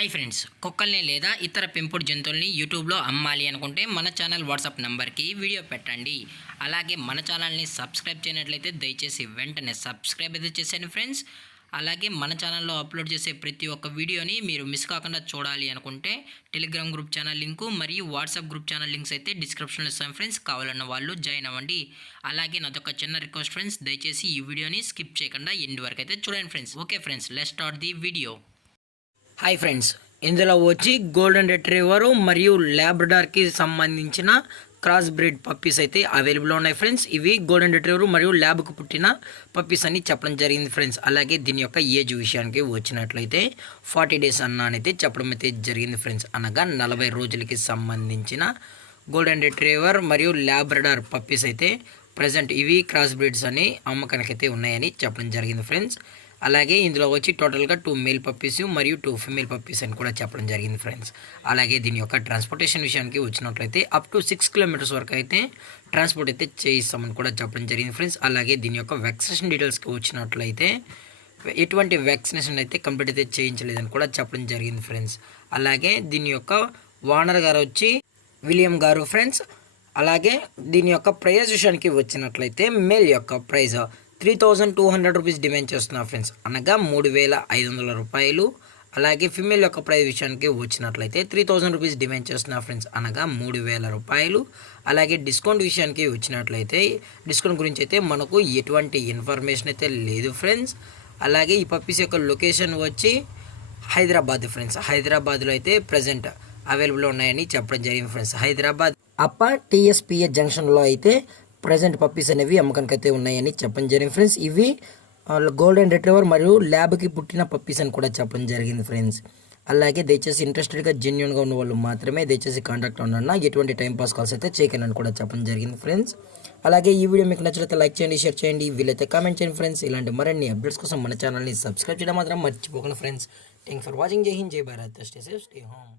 Hi friends, కుక్కల్ని లేదా ఇతర పెంపుడు జంతువుల్ని యూట్యూబ్లో అమ్మాలి అనుకుంటే మన ఛానల్ వాట్సాప్ నెంబర్కి వీడియో పెట్టండి. అలాగే మన ఛానల్ని సబ్స్క్రైబ్ చేయనట్లయితే దయచేసి వెంటనే సబ్స్క్రైబ్ అయితే చేసేయండి ఫ్రెండ్స్. అలాగే మన ఛానల్లో అప్లోడ్ చేసే ప్రతి ఒక్క వీడియోని మీరు మిస్ కాకుండా చూడాలి అనుకుంటే టెలిగ్రామ్ గ్రూప్ ఛానల్ లింకు మరియు వాట్సాప్ గ్రూప్ ఛానల్ లింక్స్ అయితే డిస్క్రిప్షన్లో ఇస్తాను ఫ్రెండ్స్. కావాలన్న వాళ్ళు జాయిన్ అవ్వండి. అలాగే నాదొక చిన్న రిక్వెస్ట్ ఫ్రెండ్స్, దయచేసి ఈ వీడియోని స్కిప్ చేయకుండా ఎండ్ వరకు అయితే చూడండి friends. Okay friends, let's start the video. Hi friends, ఇందులో వచ్చి గోల్డెన్ రిట్రీవర్ మరియు ల్యాబ్రడార్కి సంబంధించిన క్రాస్ బ్రీడ్ పప్పీస్ అయితే అవైలబుల్ ఉన్నాయి ఫ్రెండ్స్. ఇవి గోల్డెన్ రిట్రీవర్ మరియు ల్యాబ్కు పుట్టిన పప్పీస్ అని చెప్పడం జరిగింది ఫ్రెండ్స్. అలాగే దీని యొక్క ఏజ్ విషయానికి వచ్చినట్లయితే 40 డేస్ అన్ననైతే చెప్పడం అయితే జరిగింది ఫ్రెండ్స్. అనగా 40 రోజులకి సంబంధించిన గోల్డెన్ రిట్రీవర్ మరియు ల్యాబ్రడార్ పప్పీస్ అయితే ప్రజెంట్ ఇవి క్రాస్ బ్రీడ్స్ అని అమ్మకానికైతే ఉన్నాయని చెప్పడం జరిగింది ఫ్రెండ్స్. అలాగే ఇందులో వచ్చి టోటల్గా 2 మేల్ పప్పీస్ మరియు 2 ఫీమేల్ పప్పీస్ అని కూడా చెప్పడం జరిగింది ఫ్రెండ్స్. అలాగే దీని యొక్క ట్రాన్స్పోర్టేషన్ విషయానికి వచ్చినట్లయితే అప్ టు 6 కిలోమీటర్స్ వరకు అయితే ట్రాన్స్పోర్ట్ అయితే చేయిస్తామని కూడా చెప్పడం జరిగింది ఫ్రెండ్స్. అలాగే దీని యొక్క వ్యాక్సినేషన్ డీటెయిల్స్కి వచ్చినట్లయితే ఎటువంటి వ్యాక్సినేషన్ అయితే కంప్లీట్ అయితే చేయించలేదని కూడా చెప్పడం జరిగింది ఫ్రెండ్స్. అలాగే దీని యొక్క ఓనర్ గారు వచ్చి విలియం గారు ఫ్రెండ్స్. అలాగే దీని యొక్క ప్రైస్ విషయానికి వచ్చినట్లయితే మేల్ యొక్క ప్రైజ్ 3200 రూపీస్ డిమాండ్ చేస్తున్నారు ఫ్రెండ్స్, అనగా 3500 రూపాయలు. అలాగే ఫిమేల్ యొక్క ప్రైస్ విషయానికి వచ్చినట్లయితే 3000 రూపీస్ డిమాండ్ చేస్తున్నారు ఫ్రెండ్స్, అనగా 3000 రూపాయలు. అలాగే డిస్కౌంట్ విషయానికి వచ్చినట్లయితే డిస్కౌంట్ గురించి అయితే మనకు ఎటువంటి ఇన్ఫర్మేషన్ అయితే లేదు ఫ్రెండ్స్. అలాగే ఈ పప్పీస్ యొక్క లొకేషన్ వచ్చి హైదరాబాద్ ఫ్రెండ్స్. హైదరాబాద్లో అయితే ప్రజెంట్ అవైలబుల్ ఉన్నాయని చెప్పడం జరిగింది ఫ్రెండ్స్. హైదరాబాద్ అప్ప టీఎస్పీఏ జంక్షన్లో అయితే ప్రజెంట్ పప్పీస్ అనేవి అమ్మకానికి అయితే ఉన్నాయని చెప్పడం జరిగింది ఫ్రెండ్స్. ఇవి గోల్డెన్ రిట్రీవర్ మరియు ల్యాబ్కి పుట్టిన పప్పీస్ అని కూడా చెప్పడం జరిగింది ఫ్రెండ్స్. అలాగే దయచేసి ఇంట్రెస్టెడ్గా జెన్యున్గా ఉన్న వాళ్ళు మాత్రమే దయచేసి కాంటాక్ట్ ఉండన్నా, ఎటువంటి టైంపాస్ కాల్స్ అయితే చేయకనని కూడా చెప్పడం జరిగింది ఫ్రెండ్స్. అలాగే ఈ వీడియో మీకు నచ్చినట్లయితే లైక్ చేయండి, షేర్ చేయండి, వీలైతే కామెంట్ చేయండి ఫ్రెండ్స్. ఇలాంటి మరిన్ని అప్డేట్స్ కోసం మన ఛానల్ని సబ్స్క్రైబ్ చేయడం మాత్రం మర్చిపోకండి ఫ్రెండ్స్. Thank for watching. జై హింద్, జై Bharat, stay safe, stay home.